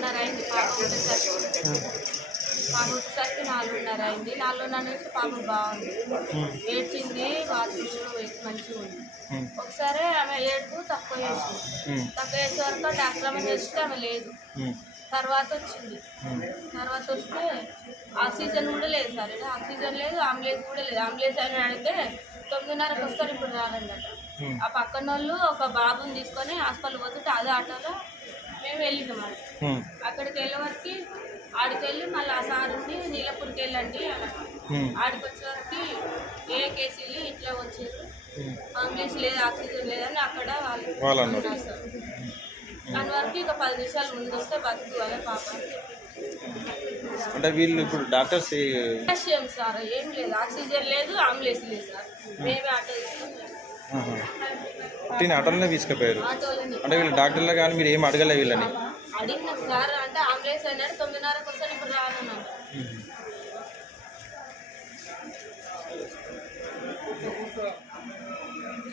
ఉండేసరికి పాప వచ్చేసరికి. నాలుగున్నర అయింది. నాలుగున్నర నుంచి పాప బాగుంది. ఏడ్చింది బాత్రూమ్లో మంచిగా ఉంది. ఒకసారి ఆమె ఏడుపు తక్కువ చేసింది. తక్కువ చేసే వరకు డాక్టర్ ఆమె చేస్తే ఆమె లేదు. తర్వాత వచ్చింది. తర్వాత వస్తే ఆక్సిజన్ కూడా లేదు సార్. ఆక్సిజన్ లేదు అంబులెన్స్ కూడా లేదు. అంబులెన్స్ అని అడిగితే తొమ్మిదిన్నరకు వస్తారు ఇప్పుడు రారన్నట ఆ పక్కన వాళ్ళు ఒక బాబుని తీసుకొని హాస్పిటల్ పోతుంటే అదే ఆటోలో మేము వెళ్ళినాం. అక్కడికి వెళ్ళే వరకు ఆడికి వెళ్ళి మళ్ళీ ఆ సార్ ఉండి నీలపూర్కి వెళ్ళండి ఆడికి వచ్చేసరికి ఏ కేసీలు ఇట్లా వచ్చారు. అంబులెన్స్ లేదు ఆక్సిజన్ లేదని అక్కడ వాళ్ళు అన్నారు. దాని వరకు ఇక పది నిమిషాలు ముందు వస్తే బతుకు అదే పాప అంటే వీళ్ళు ఇప్పుడు డాక్టర్స్ సార్ ఏం లేదు. ఆక్సిజన్ లేదు అంబులెన్స్ లేదు సార్. మేమే ఆటో పుట్టిన ఆటోలోనే తీసుకుపోయారు. అంటే వీళ్ళు డాక్టర్లు కానీ మీరు ఏం అడగలే వీళ్ళని. అడిగిన సార్ అంటే అంబులెన్స్ అన్నాడు తొమ్మిదిన్నరకు వస్తాను ఇప్పుడు రానన్నాడు.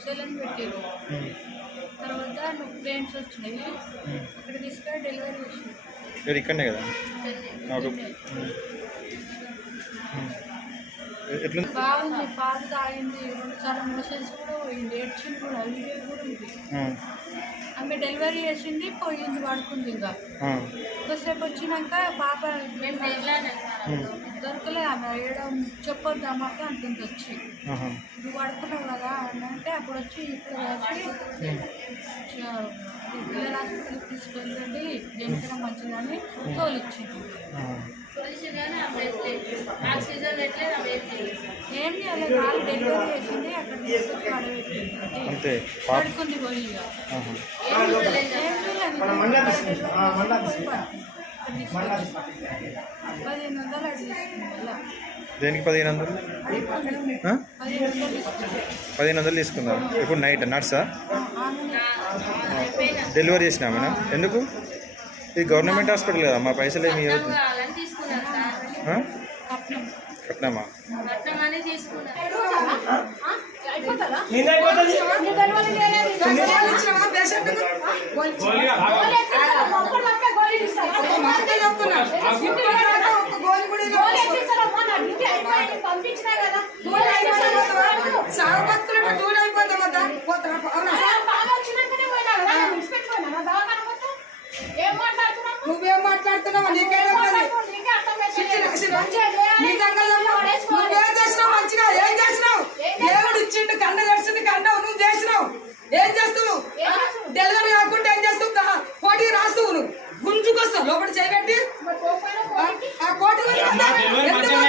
సెలన్ పెట్టారు. తర్వాత నువ్వు పెయిన్స్ వచ్చినాయి. అక్కడ తీసుకొని డెలివరీ చేసి ఇక్కడనే కదా? బాగుంది పాలు తాగింది చాలా మోషన్స్ కూడా పోయింది ఏడ్చింది కూడా వీడియో కూడా ఉంది. ఆమె డెలివరీ చేసింది పోయింది పడుకుంది ఇంకా. కొద్దిసేపు వచ్చినాక పాప దొరకలే ఆమె ఏడో చెప్పొద్దు అమ్మకి అంటుంది వచ్చి. నువ్వు పడుకున్నావు కదా అని అంటే అప్పుడు వచ్చి ఇప్పుడు వచ్చి పిల్లల హాస్పిటల్కి తీసుకెళ్ళండి దేనికైనా మంచిదని తోలిచ్చింది. ఏం చేయాలి కాలు డెలివరీ చేసింది అక్కడ అంతే పడుకుంది పోయి. పదిహేను వందలు అది. దేనికి పదిహేను వందలు? పదిహేను వందలు తీసుకుంది తీసుకున్నారు ఇప్పుడు నైట్ నర్సా డెలివరీ చేసినామేనా ఎందుకు ఇది గవర్నమెంట్ హాస్పిటల్ కదా మా పైసలు ఏమి ఇవ్వద్దు కావాలని తీసుకున్నారు సార్ ఆ? కట్నం కట్నామా అని తీసుకున్నారు నువ్వేం మాట్లాడుతున్నావు? నీకేం నువ్వేం చేసినావు మంచిగా ఏం చేసినావు దేవుడు ఇచ్చిండు కన్న తెరిచిండు కన్నావు నువ్వు చేసినావు. ఏం చేస్తావు డెలివరీ కాకుండా ఏం చేస్తావు కోటికి రాస్తావు నువ్వు. గుంజుకొస్తావు లోపల చేయబెట్టి ఆ కోటి పోతావు?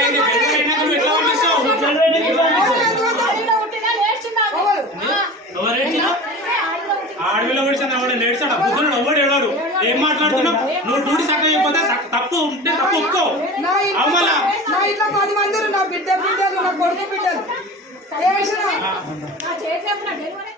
ఎవరు? ఎవరు? ఏడ్చినా? ఆడవిలో విడిచిన ఎవడు ఏం మాట్లాడుతున్నావు? నువ్వు డ్యూటీ సక్కగా తప్పు ఉంటే తప్పు ఒప్పుకో. నా ఇట్లా పది మంది నా బిడ్డ బిడ్డలు నా కొడుకు బిడ్డలు. చేసిన నా చేతి డెలివరీ